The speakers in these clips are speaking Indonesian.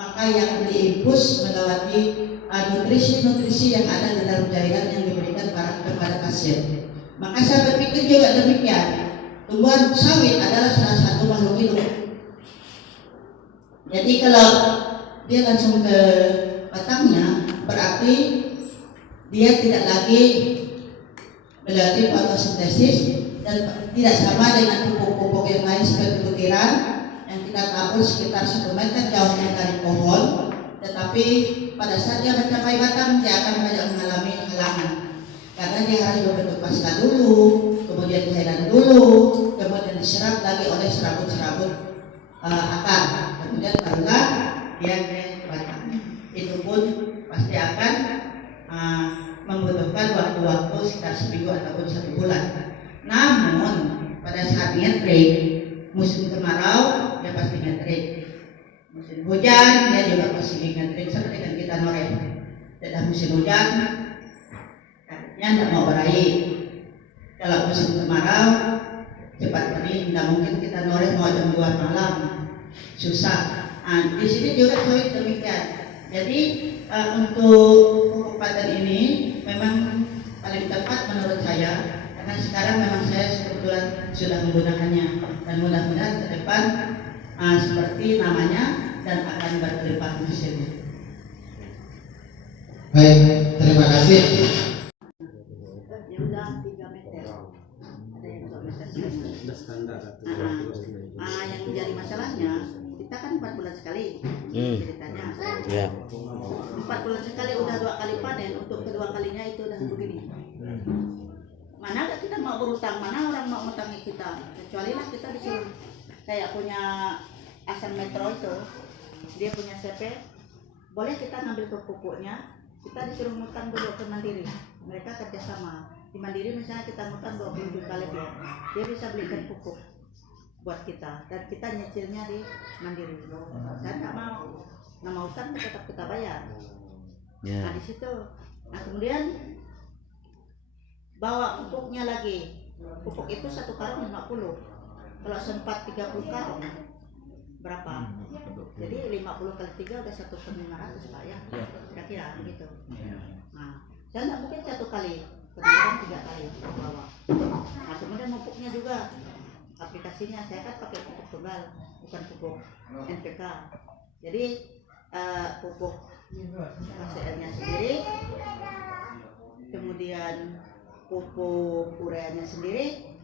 maka yang diinfus melewati nutrisi-nutrisi yang ada di dalam cairan yang diberikan kepada pasien. Maka saya berpikir juga demikian, tumbuhan sawit adalah salah satu makhluk hidup. Jadi kalau dia langsung ke batangnya, berarti dia tidak lagi melewati fotosintesis dan tidak sama dengan pupuk-pupuk yang lain seperti butiran yang kita tabur sekitar 1 meter jauhnya dari pohon, tetapi pada saat dia mencapai batang dia akan banyak mengalami halangan karena dia harus membentuk pasca dulu, kemudian cairan dulu, kemudian diserap lagi oleh serabut-serabut akar, kemudian barulah dia ke batang. Itu pun pasti akan membutuhkan waktu-waktu sekitar seminggu ataupun 1 bulan. Namun pada saat ngetrik, musim kemarau dia pasti ngetrik, musim hujan dia juga pasti ngetrik seperti yang kita noreh. Tidak musim hujan karetnya tidak mau berair. Kalau musim kemarau cepat kering, tidak mungkin kita noreh mau jam 2 malam, susah. Di sini juga sawit demikian. Jadi untuk pupuk padan ini memang paling tepat menurut saya, karena sekarang memang saya kebetulan sudah menggunakannya dan mudah-mudahan ke depan seperti namanya dan akan berlimpah hasilnya. Baik, terima kasih. Ya udah 3 meter, ada yang 2 meter setengah. Sudah standar. Yang menjadi masalahnya kita kan 4 bulan sekali ceritanya. Ya. 4 bulan sekali udah 2 kali panen, untuk kedua kalinya itu udah begini. Mana kita mau berutang, mana orang mau ngutangi kita, kecuali lah kita disuruh kayak punya Asan Metro itu, dia punya CP, boleh kita ngambil pupuknya, kita disuruh ngutang dulu ke Mandiri, mereka kerjasama. Di Mandiri misalnya kita ngutang 20 juta lebih, dia bisa belikan pupuk buat kita dan kita nyicilnya di Mandiri. Saya nggak mau utang tetap kita bayar. Nah di situ, nah kemudian bawa pupuknya lagi. Pupuk itu 1 karung 50. Kalau sempat 30 karung berapa? Jadi 50 kali 3 udah 1/500 Pak ya. Kira-kira gitu. Nah, saya nggak mungkin 1 kali, kadang-kadang 3 kali bawa. Nah kemudian pupuknya juga aplikasinya saya kan pakai pupuk tunggal, bukan pupuk NPK. Jadi pupuk KCL-nya sendiri, kemudian pupuk ureanya sendiri,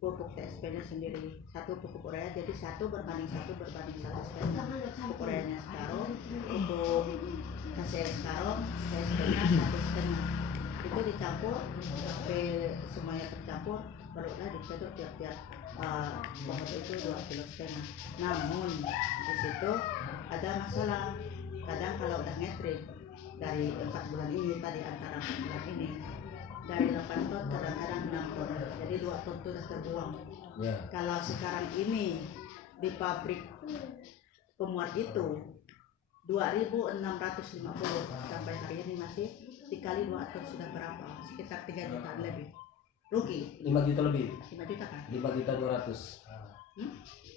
pupuk TSP-nya sendiri. 1 pupuk urea jadi 1 berbanding 1 setengah. Pupuk ureanya sekarang, pupuk KCL sekarang, TSP-nya 1 setengah. Itu dicampur sampai semuanya tercampur, barulah disedot tiap-tiap pohon itu 2,5 kilo. Namun di situ ada masalah. Kadang kalau udah ngetrik dari 4 bulan ini tadi, antara 4 bulan ini dari 8 ton kadang-kadang 6 ton, jadi 2 ton itu sudah terbuang. Kalau sekarang ini di pabrik pemuat itu 2.650 sampai hari ini masih dikali 2 ton sudah berapa? Sekitar 3 juta lebih. Rugi 5 juta lebih. 5 juta kan? 5 juta 200.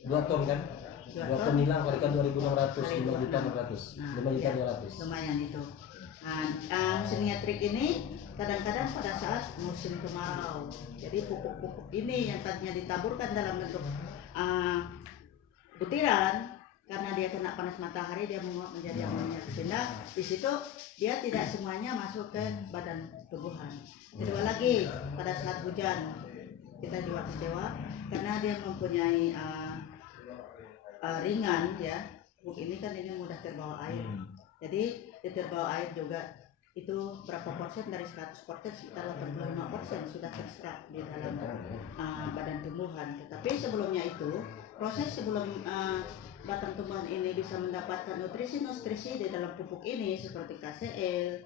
2 ton kan? 2 ton ton hilang mereka 2.600, 5 juta 600. 5 juta 200. Lumayan itu. Musim ngetrik ini kadang-kadang pada saat musim kemarau. Jadi pupuk-pupuk ini yang tadinya ditaburkan dalam bentuk butiran, karena dia kena panas matahari dia menguap menjadi amonia, sehingga di situ dia tidak semuanya masuk ke badan tumbuhan. Kedua lagi pada saat hujan kita juga kecewa karena dia mempunyai ringan ya. Pupuk ini kan ini mudah terbawa air. Jadi di terbawa air juga itu berapa persen dari 100%, sekitar 85% sudah terserap di dalam badan tumbuhan. Tetapi sebelumnya itu proses sebelum batang tumbuhan ini bisa mendapatkan nutrisi-nutrisi di dalam pupuk ini seperti KCL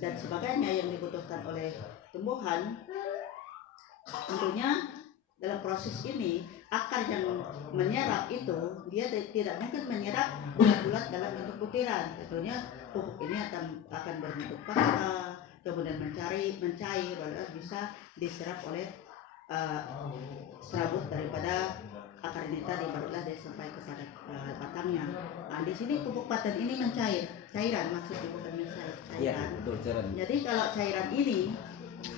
dan sebagainya yang dibutuhkan oleh tumbuhan, tentunya dalam proses ini akar yang menyerap itu dia tidak mungkin menyerap bulat-bulat dalam bentuk butiran. Tentunya pupuk ini akan berbentuk pasta, kemudian mencair, lalu bisa diserap oleh serabut daripada akar ini tadi, barulah dia sampai kepada batangnya. Nah, di sini pupuk paten ini cairan maksudnya, bukan mencair, Iya, cairan. betul cairan. Jadi kalau cairan ini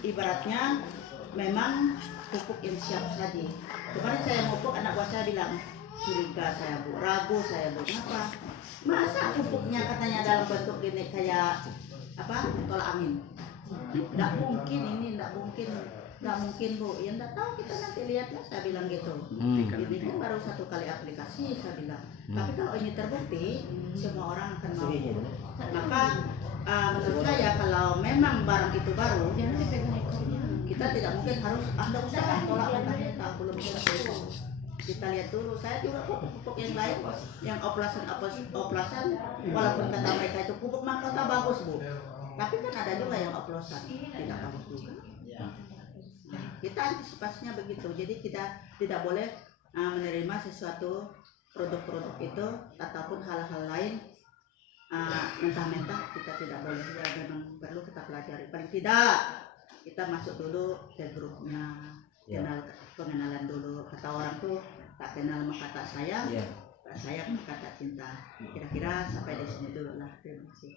ibaratnya memang pupuk yang siap saji. Kemarin saya pupuk, anak buah saya bilang curiga saya bu, ragu saya bu, kenapa? Masa pupuknya katanya dalam bentuk gini kayak apa? Tolak angin. Nggak mungkin ini, nggak mungkin bu. Ya nggak tahu, kita nanti lihatlah, saya bilang gitu. Ini kan baru 1 kali aplikasi, saya bilang. Tapi kalau ini terbukti, semua orang akan mau. Maka menurut saya kalau memang barang itu baru, kita tidak mungkin harus nggak usah tolak mentah-mentah, belum selesai. Kita lihat dulu. Saya juga pupuk yang lain, yang oplosan, walaupun kata mereka itu pupuk mahkota bagus bu, tapi kan ada juga yang oplosan tidak bagus juga. Nah, kita antisipasinya begitu. Jadi kita tidak boleh menerima sesuatu produk-produk itu ataupun hal-hal lain mentah-mentah, kita tidak boleh. Ya memang perlu kita pelajari. Paling tidak kita masuk dulu ke grupnya, pengenalan dulu. Kata orang tuh tak kenal maka tak sayang, tak sayang maka tak cinta. Kira-kira sampai di sini dulu lah. Terima kasih.